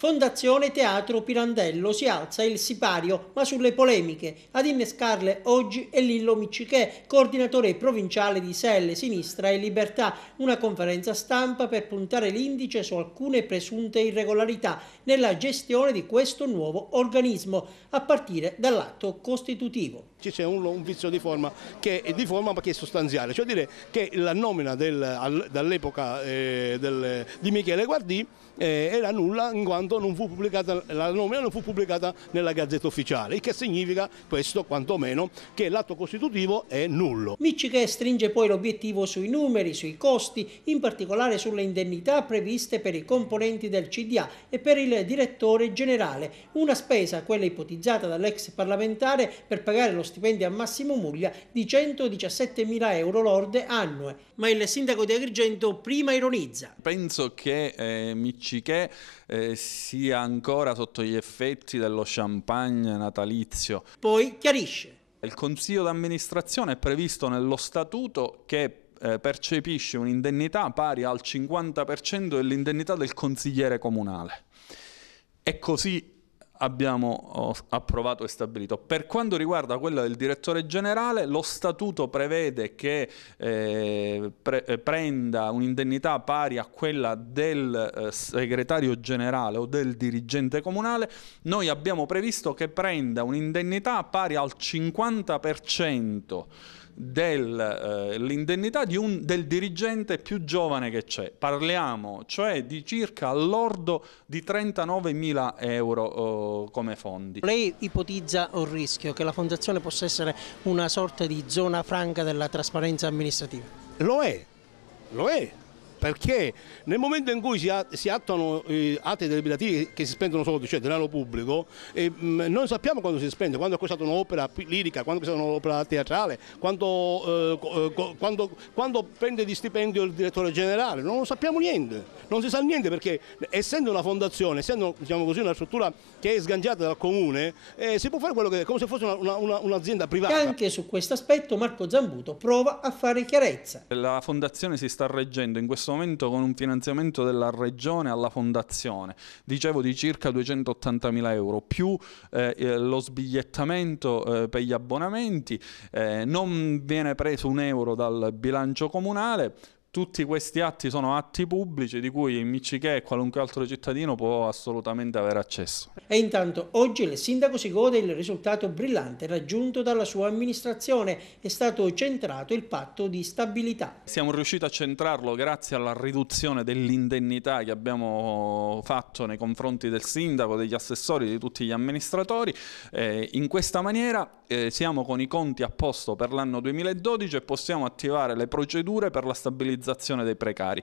Fondazione Teatro Pirandello, si alza il sipario, ma sulle polemiche. Ad innescarle oggi è Lillo Miccichè, coordinatore provinciale di SEL, Sinistra e Libertà, una conferenza stampa per puntare l'indice su alcune presunte irregolarità nella gestione di questo nuovo organismo, a partire dall'atto costitutivo. C'è un vizio di forma che è di forma ma che è sostanziale, cioè dire che la nomina dall'epoca di Michele Guardì era nulla in quanto la nomina non fu pubblicata nella Gazzetta Ufficiale, il che significa questo quantomeno che l'atto costitutivo è nullo. Miccichè stringe poi l'obiettivo sui numeri, sui costi, in particolare sulle indennità previste per i componenti del CDA e per il direttore generale, una spesa, quella ipotizzata dall'ex parlamentare, per pagare lo stipendio a Massimo Muglia di 117.000 euro lorde annue. Ma il sindaco di Agrigento prima ironizza. Penso che Miccichè sia ancora sotto gli effetti dello champagne natalizio. Poi chiarisce. Il consiglio d'amministrazione è previsto nello statuto che percepisce un'indennità pari al 50% dell'indennità del consigliere comunale. E così abbiamo approvato e stabilito. Per quanto riguarda quella del direttore generale, lo statuto prevede che prenda un'indennità pari a quella del segretario generale o del dirigente comunale. Noi abbiamo previsto che prenda un'indennità pari al 50% dell'indennità del dirigente più giovane che c'è. Parliamo cioè di circa all'ordo di 39.000 euro come fondi. Lei ipotizza un rischio che la fondazione possa essere una sorta di zona franca della trasparenza amministrativa? Lo è, perché nel momento in cui si attuano atti deliberativi che si spendono soldi, cioè denaro pubblico, noi sappiamo quando si spende, quando è costata un'opera lirica, quando è costata un'opera teatrale, quando prende di stipendio il direttore generale, non lo sappiamo niente, non si sa niente perché essendo una fondazione, essendo diciamo così, una struttura che è sganciata dal comune, si può fare quello che è come se fosse un'azienda privata. E anche su questo aspetto Marco Zambuto prova a fare chiarezza. La fondazione si sta reggendo in questo momento con un finanziamento della regione alla fondazione, dicevo di circa 280.000 euro, più lo sbigliettamento per gli abbonamenti, non viene preso un euro dal bilancio comunale. Tutti questi atti sono atti pubblici di cui Miccichè e qualunque altro cittadino può assolutamente avere accesso. E intanto oggi il sindaco si gode il risultato brillante raggiunto dalla sua amministrazione. È stato centrato il patto di stabilità. Siamo riusciti a centrarlo grazie alla riduzione dell'indennità che abbiamo fatto nei confronti del sindaco, degli assessori, di tutti gli amministratori. In questa maniera siamo con i conti a posto per l'anno 2012 e possiamo attivare le procedure per la stabilizzazione dei precari.